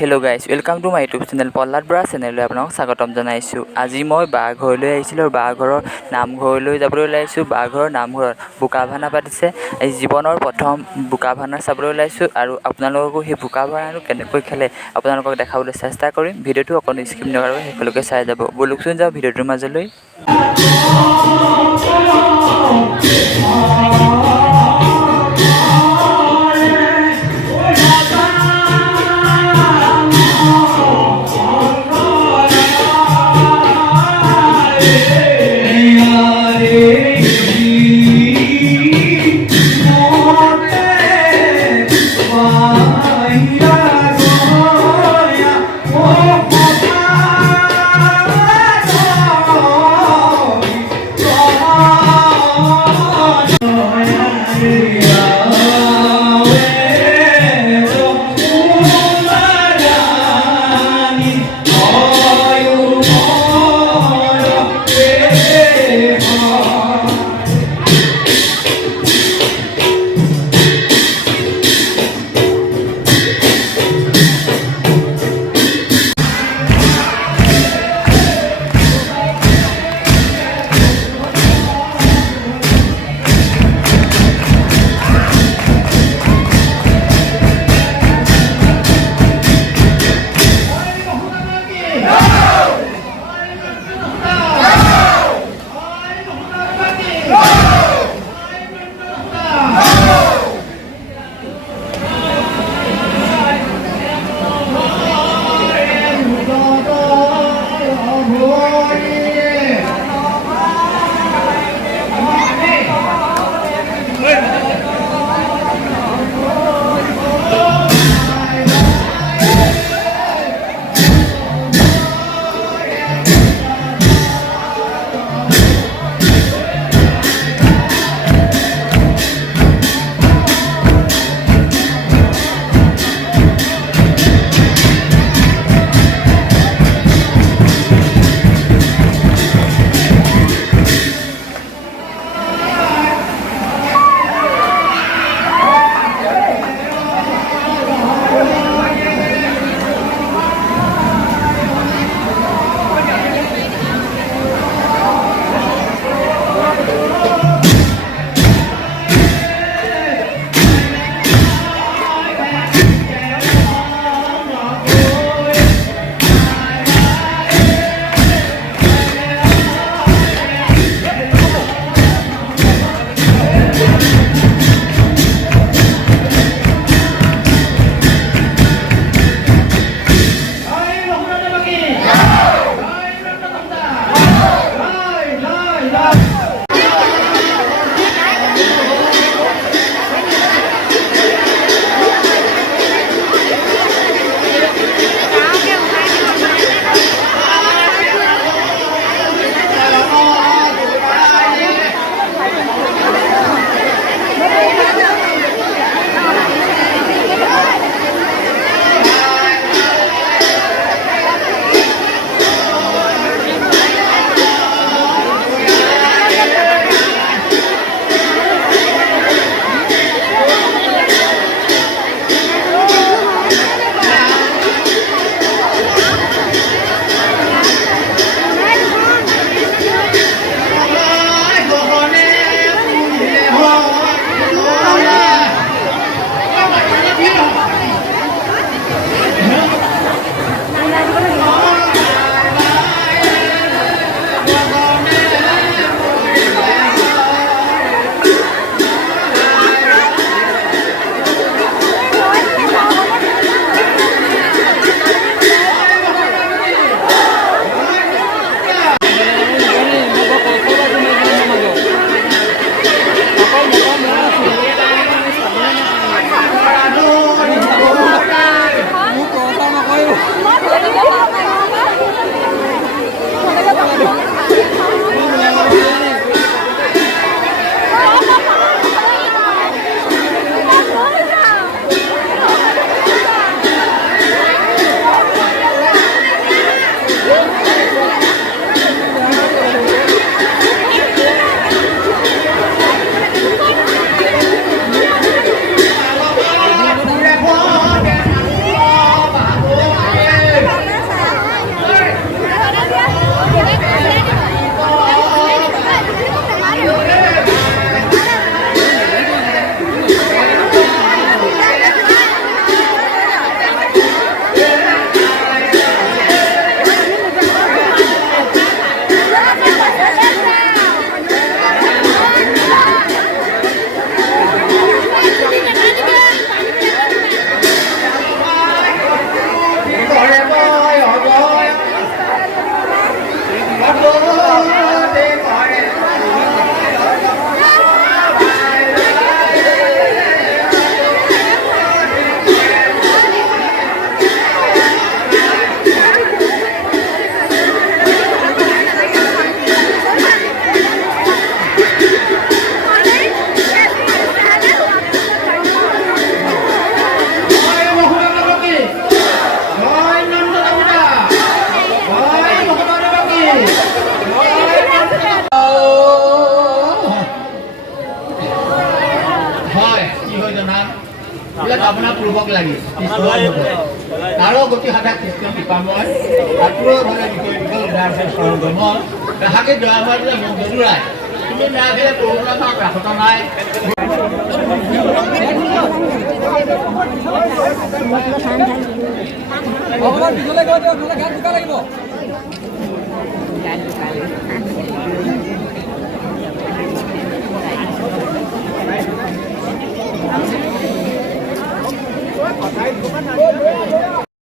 Hello' guys, welcome to my YouTube channel Prahlad Bora চেনেললৈ আপোনাক স্বাগতম জনাইছোঁ। আজি মই বাঘৰলৈ আহিছিলোঁ আৰু বাঘৰৰ নামঘৰলৈ যাবলৈ ওলাইছোঁ। বাঘৰৰ নামঘৰত বোকা ভাওনা পাতিছে। এই জীৱনৰ প্ৰথম বোকা ভাওনা চাবলৈ ওলাইছোঁ আৰু আপোনালোককো সেই বোকা ভাওনাটো কেনেকৈ খেলে আপোনালোকক দেখাবলৈ চেষ্টা কৰিম। ভিডিঅ'টো অকণ স্কিপ নকৰাকৈ শেষলৈকে চাই যাব। ব'লকচোন যাওঁ ভিডিঅ'টোৰ মাজলৈ। এইবিলাক কামনাপূৰ্বক লাগি তাৰো গতি সদায় কৃষ্ণ কৃপাময় আত্মীয় ঘৰে বিষয় বিকল উদাহৰণ স্বৰগম তাহাকে দয়া হোৱাৰ পিছত মোক জৰুৰাই তুমি নাগিলে কৰোণা ৰাখত নাই ভগৱান পিছলৈ গৈ দিয়ক নহ'লে গাত বোকা লাগিব